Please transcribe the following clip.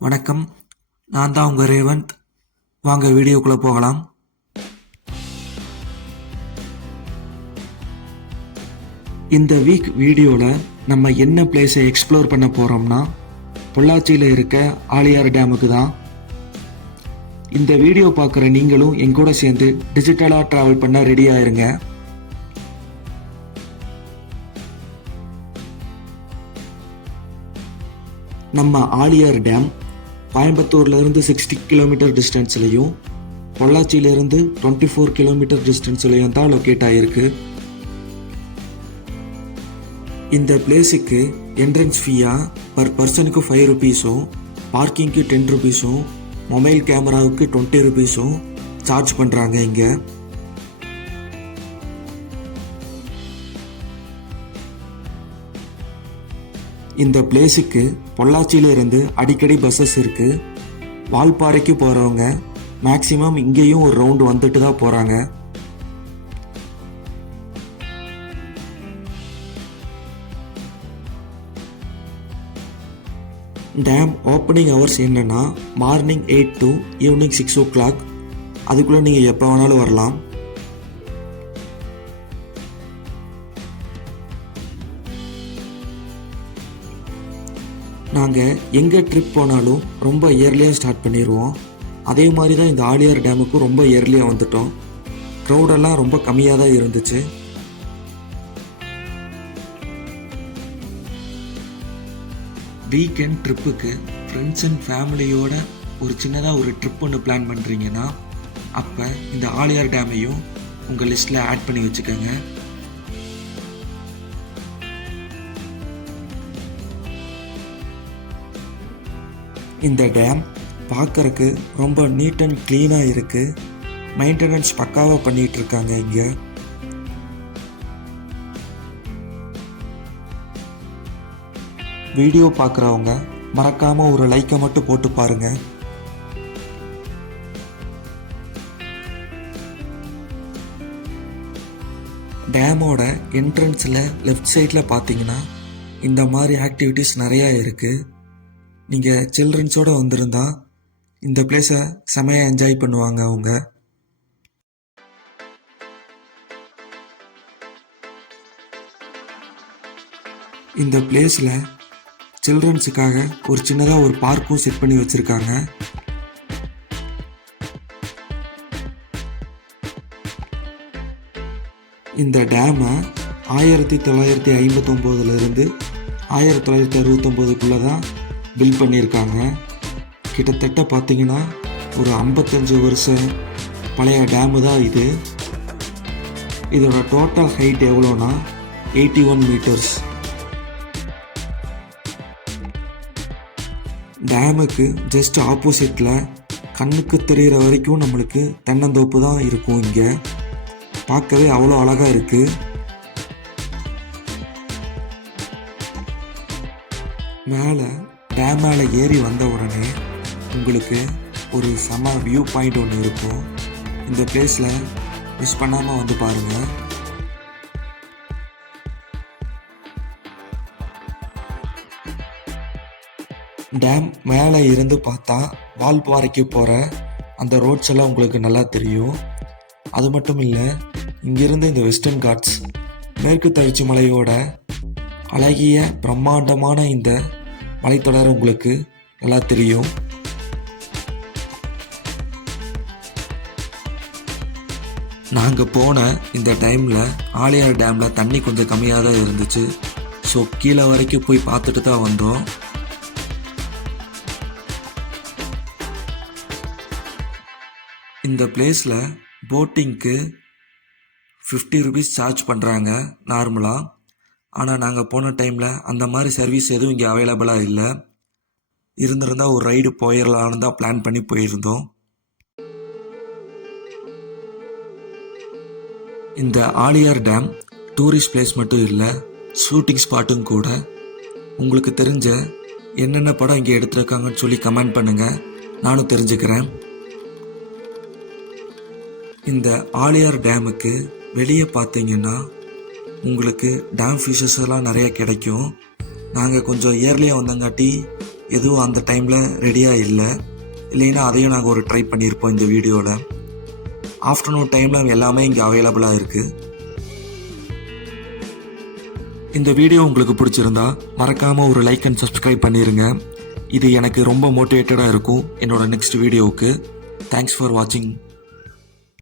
வணக்கம். நான் தான் உங்கள் ரேவந்த். வாங்க வீடியோக்குள்ளே போகலாம். இந்த வீக் வீடியோவில் நம்ம என்ன பிளேஸை எக்ஸ்ப்ளோர் பண்ண போகிறோம்னா பொள்ளாச்சியில் இருக்க ஆலியார் டேமுக்கு தான். இந்த வீடியோ பார்க்குற நீங்களும் என் கூட சேர்ந்து டிஜிட்டலாக ட்ராவல் பண்ண ரெடி ஆயிருங்க நம்ம ஆலியார் டேம் கோயம்புத்தூர்லேருந்து சிக்ஸ்டி கிலோமீட்டர் டிஸ்டன்ஸ்லையும் பொள்ளாச்சியிலேருந்து டுவெண்ட்டி ஃபோர் கிலோமீட்டர் டிஸ்டன்ஸ்லையும் தான் லொக்கேட் ஆகிருக்கு இந்த பிளேஸுக்கு என்ட்ரன்ஸ் ஃபீயாக பர் பர்சனுக்கு ஃபைவ் ருபீஸும் பார்க்கிங்க்கு டென் ருபீஸும் மொபைல் கேமராவுக்கு டுவெண்ட்டி ருபீஸும் சார்ஜ் பண்ணுறாங்க இங்கே. இந்த பிளேஸுக்கு பொள்ளாச்சியில இருந்து அடிக்கடி பஸ்ஸஸ் இருக்குது வால்பாறைக்கு போகிறவங்க மேக்சிமம் இங்கேயும் ஒரு ரவுண்டு வந்துட்டு தான் போகிறாங்க டேம் ஓப்பனிங் ஹவர்ஸ் என்னென்னா morning eight to evening six o'clock அதுக்குள்ளே நீங்கள் எப்போ வேணாலும் வரலாம். நாங்கள் எங்கே ட்ரிப் போனாலும் ரொம்ப இயர்லியாக ஸ்டார்ட் பண்ணிடுவோம் அதே மாதிரி தான் இந்த ஆலியார் டேமுக்கும் ரொம்ப இயர்லியாக வந்துட்டோம். க்ரௌடெல்லாம் ரொம்ப கம்மியாக தான் இருந்துச்சு. வீக்கெண்ட் ட்ரிப்புக்கு ஃப்ரெண்ட்ஸ் அண்ட் ஃபேமிலியோட ஒரு சின்னதாக ஒரு ட்ரிப் ஒன்று பிளான் பண்ணுறீங்கன்னா அப்போ இந்த ஆலியார் டேமையும் உங்கள் லிஸ்ட்டில் ஆட் பண்ணி வச்சுக்கோங்க. இந்த டேம் பார்க்கறக்கு ரொம்ப நீட் அண்ட் க்ளீனாக இருக்குது மெயின்டெனன்ஸ் பக்காவாக பண்ணிகிட்ருக்காங்க இங்கே. வீடியோ பார்க்குறவங்க மறக்காமல் ஒரு லைக்கை மட்டும் போட்டு பாருங்கள் டேமோட என்ட்ரன்ஸில் லெஃப்ட் சைடில் பார்த்தீங்கன்னா இந்த மாதிரி ஆக்டிவிட்டீஸ் நிறையா இருக்குது நீங்கள் சில்ட்ரன்ஸோடு வந்திருந்தால் இந்த பிளேஸை செமையாக என்ஜாய் பண்ணுவாங்க அவங்க. இந்த பிளேஸில் சில்ட்ரன்ஸுக்காக ஒரு சின்னதாக ஒரு பார்க்கும் செட் பண்ணி வச்சுருக்காங்க. இந்த டேமை ஆயிரத்தி தொள்ளாயிரத்தி ஐம்பத்தொம்போதுலேருந்து ஆயிரத்தி தொள்ளாயிரத்தி அறுபத்தொம்போதுக்குள்ளே தான் பில் பண்ணியிருக்காங்க. கிட்டத்தட்ட பார்த்தீங்கன்னா ஒரு ஐம்பத்தஞ்சு வருஷம் பழைய டேமு தான் இது. இதோட டோட்டல் ஹைட் எவ்வளோனா எயிட்டி ஒன் மீட்டர்ஸ் டேமுக்கு ஜஸ்ட் ஆப்போசிட்டில் கண்ணுக்கு தெரிகிற வரைக்கும் நம்மளுக்கு தென்னந்தோப்பு தான் இருக்கும் இங்கே. பார்க்கவே அவ்வளோ அழகாக இருக்குது மேலே டேம் மேலே ஏறி வந்த உடனே உங்களுக்கு ஒரு செம வியூ பாயிண்ட் ஒன்று இருக்கும். இந்த பிளேஸில் மிஸ் பண்ணாமல் வந்து பாருங்கள் டேம் மேலே இருந்து பார்த்தா வால்பாறைக்கு போகிற அந்த ரோட்ஸ் எல்லாம் உங்களுக்கு நல்லா தெரியும். அது மட்டும் இல்லை இங்கிருந்து இந்த வெஸ்டர்ன் காட்ஸ் மேற்கு தொடர்ச்சி மலையோட அழகிய பிரம்மாண்டமான இந்த மலைத்தொடர் உங்களுக்கு நல்லா தெரியும். நாங்கள் போன இந்த டைமில் ஆலியார் டேமில் தண்ணி கொஞ்சம் கம்மியாக தான் இருந்துச்சு. ஸோ கீழே வரைக்கும் போய் பார்த்துட்டு தான் வந்தோம். இந்த பிளேஸில் போட்டிங்க்கு ஃபிஃப்டி ருபீஸ் சார்ஜ் பண்ணுறாங்க நார்மலாக ஆனால் நாங்கள் போன டைமில் அந்த மாதிரி சர்வீஸ் எதுவும் இங்கே அவைலபிளாக இல்லை. இருந்திருந்தால் ஒரு ரைடு போயிடலான்னு தான் பிளான் பண்ணி போயிருந்தோம். இந்த ஆலியார் டேம் டூரிஸ்ட் பிளேஸ் மட்டும் இல்லை ஷூட்டிங் ஸ்பாட்டும் கூட. உங்களுக்கு தெரிஞ்ச என்னென்ன படம் இங்கே எடுத்துருக்காங்கன்னு சொல்லி கமெண்ட் பண்ணுங்கள் நானும் தெரிஞ்சுக்கிறேன். இந்த ஆலியார் டேமுக்கு வெளியே பார்த்தீங்கன்னா உங்களுக்கு டேம் ஃபிஷஸ் எல்லாம் நிறைய கிடைக்கும். நாங்கள் கொஞ்சம் இயர்லியாக வந்தங்காட்டி எதுவும் அந்த டைமில் ரெடியாக இல்லை. இல்லைன்னா அதையும் நாங்கள் ஒரு ட்ரை பண்ணியிருப்போம் இந்த வீடியோவில் ஆஃப்டர்நூன் டைமில் எல்லாமே இங்கே அவைலபிளாக இருக்குது இந்த வீடியோ உங்களுக்கு பிடிச்சிருந்தா மறக்காமல் ஒரு லைக் அண்ட் சப்ஸ்கிரைப் பண்ணிடுங்க இது எனக்கு ரொம்ப மோட்டிவேட்டடாக இருக்கும் என்னோடய நெக்ஸ்ட் வீடியோவுக்கு. தேங்க்ஸ் ஃபார் வாட்சிங்